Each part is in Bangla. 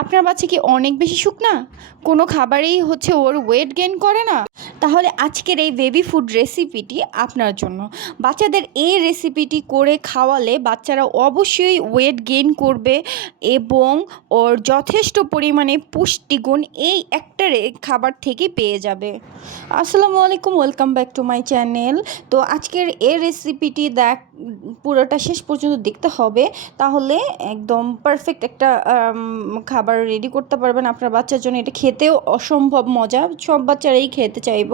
আপনার বাচ্চা কি অনেক বেশি শুকনা? কোনো খাবারেই হচ্ছে ওর ওয়েট গেইন করে না? তাহলে আজকের এই বেবি ফুড রেসিপিটি আপনার জন্য। বাচ্চাদের এই রেসিপিটি করে খাওয়ালে বাচ্চারা অবশ্যই ওয়েট গেইন করবে এবং ওর যথেষ্ট পরিমাণে পুষ্টিগুণ এই একটা খাবার থেকে পেয়ে যাবে। আসসালামু আলাইকুম welcome back to my channel তো আজকের এই রেসিপিটি দেখ পুরোটা শেষ পর্যন্ত দেখতে হবে। তাহলে একদম পারফেক্ট একটা খাবার রেডি করতে পারবেন আপনার বাচ্চার জন্য। এটা খেতেও অসম্ভব মজা। সব বাচ্চারাই খেতে চাইব।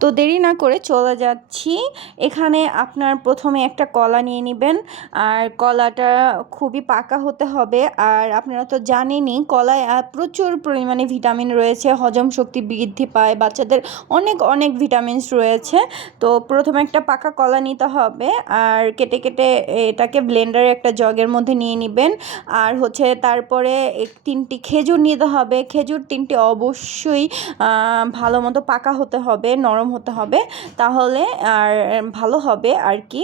তো দেরি না করে চলে যাচ্ছি। এখানে আপনার প্রথমে একটা কলা নিয়ে নেবেন। আর কলাটা খুবই পাকা হতে হবে। আর আপনারা তো জানেনই, কলায় প্রচুর পরিমাণে ভিটামিন রয়েছে। হজম শক্তি বৃদ্ধি পায়। বাচ্চাদের অনেক অনেক ভিটামিনস রয়েছে। তো প্রথমে একটা পাকা কলা নিতে হবে। আর কেটে কেটে এটাকে ব্লেন্ডারে একটা জগের মধ্যে নিয়ে নেবেন। আর হচ্ছে তারপরে তিনটি খেজুর নিতে হবে। খেজুর তিনটি অবশ্যই ভালো মতো পাকা হতে হবে, নরম হতে হবে। তাহলে আর ভালো হবে আর কি।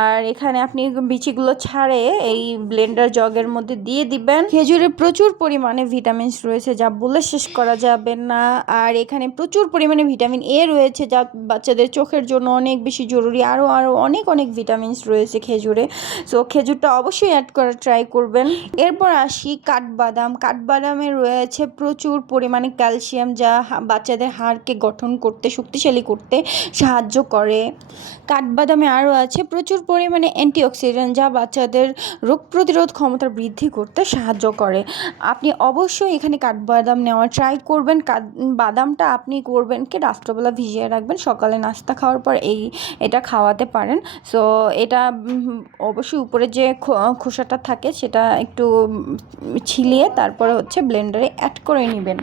আর এখানে আপনি বিচিগুলো ছাড়ে এই ব্লেন্ডার জগের মধ্যে দিয়ে দিবেন। খেজুরে প্রচুর পরিমাণে ভিটামিনস রয়েছে, যা বলে শেষ করা যাবে না। আর এখানে প্রচুর পরিমাণে ভিটামিন এ রয়েছে, যা বাচ্চাদের চোখের জন্য অনেক বেশি জরুরি। আরও আরও অনেক অনেক ভিটামিনস রয়েছে খেজুরে। সো খেজুরটা অবশ্যই অ্যাড করার ট্রাই করবেন। এরপর আসি কাঠবাদাম। কাঠবাদামে রয়েছে প্রচুর পরিমাণে ক্যালসিয়াম যা বাচ্চাদের হাড়কে গঠন করতে, শক্তিশালী করতে সাহায্য করে। কাঠবাদামে আরও আছে প্রচুর পরিমাণে অ্যান্টিঅক্সিডেন্ট যা বাচ্চাদের রোগ প্রতিরোধ ক্ষমতা বৃদ্ধি করতে সাহায্য করে। আপনি অবশ্যই এখানে কাঠবাদাম নেওয়ার ট্রাই করবেন। বাদামটা আপনি করবেন কি রাত্রবেলা ভিজিয়ে রাখবেন, সকালে নাস্তা খাওয়ার পর এই, এটা খাওয়াতে পারেন। সো এটা অবশ্যই উপরে যে খোসাটা থাকে সেটা একটু ছিলিয়ে তারপরে হচ্ছে ব্লেন্ডারে অ্যাড করে নেবেন।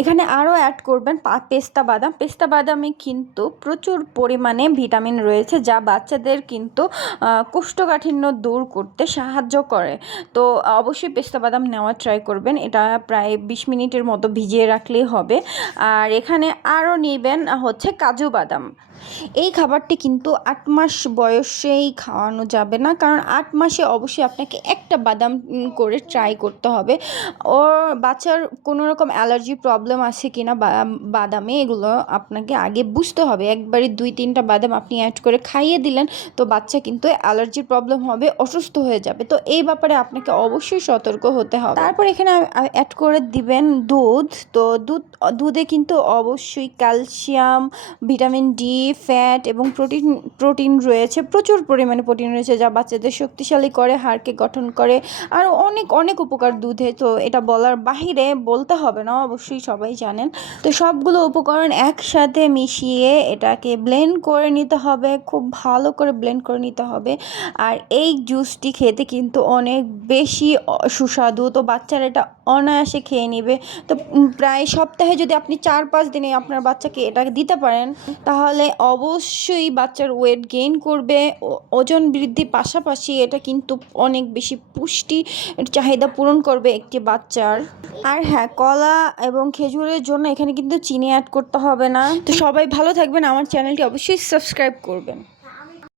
এখানে আরও অ্যাড করবেন পেস্তা বাদাম। পেস্তা বাদামে কিন্তু প্রচুর পরিমাণে ভিটামিন রয়েছে, যা বাচ্চাদের কিন্তু কোষ্ঠকাঠিন্য দূর করতে সাহায্য করে। তো অবশ্যই পেস্তা বাদাম নেওয়ার ট্রাই করবেন। এটা প্রায় বিশ মিনিটের মতো ভিজিয়ে রাখলেই হবে। আর এখানে আরও নেবেন হচ্ছে কাজু বাদাম। এই খাবারটি কিন্তু আট মাস বয়সেই খাওয়ানো যাবে না। কারণ আট মাসে অবশ্যই আপনাকে একটা বাদাম করে ট্রাই করতে হবে। ও বাচ্চার কোনো রকম অ্যালার্জি প্রবলেম আছে কি না বাদামে, এগুলো আপনাকে আগে বুঝতে হবে। একবারে দুই, তিনটা বাদাম আপনি অ্যাড করে খাইয়ে দিলেন, তো বাচ্চা কিন্তু অ্যালার্জির প্রবলেম হবে, অসুস্থ হয়ে যাবে। তো এই ব্যাপারে আপনাকে অবশ্যই সতর্ক হতে হবে। তারপর এখানে অ্যাড করে দিবেন দুধ। তো দুধ, দুধে কিন্তু অবশ্যই ক্যালসিয়াম ভিটামিন ডি ফ্যাট এবং প্রোটিন প্রোটিন রয়েছে, প্রচুর পরিমাণে প্রোটিন রয়েছে যা বাচ্চাদের শক্তিশালী করে, হাড়কে গঠন করে, আর অনেক অনেক উপকার দুধে, তো এটা বলার বাহিরে বলতে হবে না, অবশ্যই সবাই জানেন। তো সবগুলো উপকরণ একসাথে মিশিয়ে এটাকে ব্লেন্ড করে নিতে হবে, খুব ভালো করে ব্লেন্ড করে নিতে হবে। আর এই জুসটি খেতে কিন্তু অনেক বেশি সুস্বাদু, তো বাচ্চারা এটা অনায়াসে খেয়ে নেবে। তো প্রায় সপ্তাহে যদি আপনি চার পাঁচ দিনে আপনার বাচ্চাকে এটা দিতে পারেন, তাহলে অবশ্যই বাচ্চার ওয়েট গেইন করবে। ওজন বৃদ্ধি পাশাপাশি এটা কিন্তু অনেক বেশি পুষ্টি চাহিদা পূরণ করবে একটি বাচ্চার। আর হ্যাঁ কলা এবং খেজুরের জন্য এখানে কিন্তু চিনি অ্যাড করতে হবে না। তো সবাই ভালো থাকবেন। আমার চ্যানেলটি অবশ্যই সাবস্ক্রাইব করবেন।